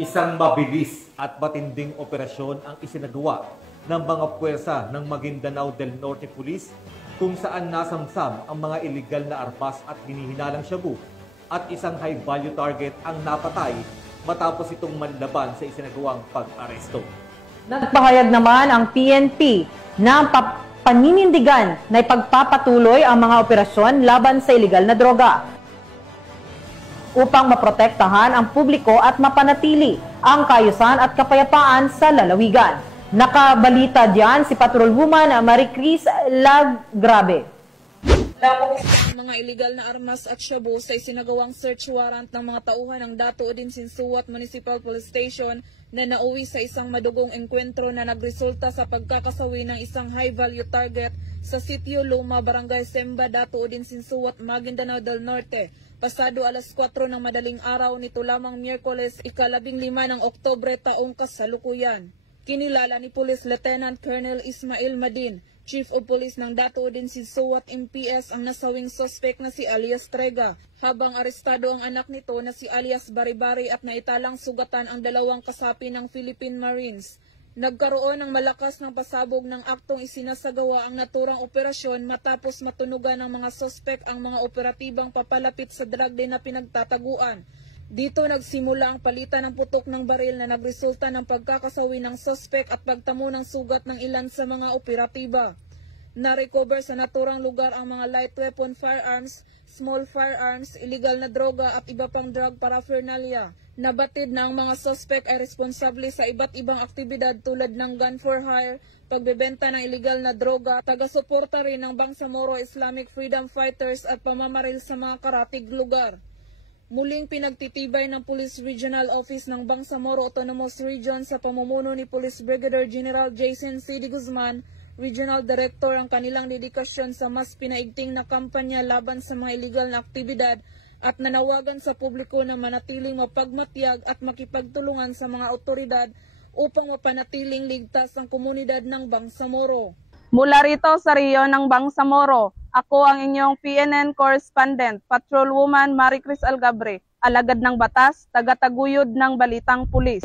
Isang mabilis at matinding operasyon ang isinagawa ng mga puwersa ng Maguindanao del Norte Police kung saan nasamsam ang mga illegal na armas at hinihinalang shabu at isang high-value target ang napatay matapos itong manlaban sa isinagawang pag-aresto. Nagpahayag naman ang PNP na paninindigan na ipagpapatuloy ang mga operasyon laban sa illegal na droga upang maprotektahan ang publiko at mapanatili ang kaayusan at kapayapaan sa lalawigan. Nakabalita diyan si Patrolwoman Marie Cris Lagrabe. Ang mga illegal na armas at shabu sa isinagawang search warrant ng mga tauhan ng Dato Udin Sinsuat Municipal Police Station na nauwi sa isang madugong engkwentro na nagresulta sa pagkakasawi ng isang high-value target sa Sitio Luma, Barangay Semba, Dato Udin Sinsuat, Maguindanao del Norte, pasado alas 4 ng madaling araw nito lamang Miyerkules, ika-15 ng Oktubre taong kasalukuyan. Kinilala ni Police Lieutenant Colonel Ismail Madin, Chief of Police ng Dato Udin Sinsuat MPS ang nasawing suspect na si alias Trega, habang arestado ang anak nito na si alias Baribari at naitalang sugatan ang dalawang kasapi ng Philippine Marines. Nagkaroon ng malakas ng pasabog ng aktong isinasagawa ang naturang operasyon matapos matunugan ng mga suspect ang mga operatibang papalapit sa drug den na pinagtataguan. Dito nagsimula ang palitan ng putok ng baril na nagresulta ng pagkakasawi ng suspect at pagtamo ng sugat ng ilan sa mga operatiba. Na-recover sa naturang lugar ang mga light weapon firearms, small firearms, illegal na droga at iba pang drug paraphernalia. Nabatid na ang mga suspect ay responsable sa iba't ibang aktibidad tulad ng gun for hire, pagbebenta ng illegal na droga, taga-suporta rin ng Bangsamoro Islamic Freedom Fighters at pamamaril sa mga karatig lugar. Muling pinagtitibay ng Police Regional Office ng Bangsamoro Autonomous Region sa pamumuno ni Police Brigadier General Jason C. D. Guzman, Regional Director, ang kanilang dedikasyon sa mas pinaigting na kampanya laban sa mga illegal na aktibidad at nanawagan sa publiko na manatiling mapagmatyag at makipagtulungan sa mga otoridad upang mapanatiling ligtas ang komunidad ng Bangsamoro. Mula rito sa Riyon ng Bangsamoro, ako ang inyong PNN correspondent, Patrolwoman Marie Cris Lagrabe, alagad ng batas, tagataguyod ng balitang pulis.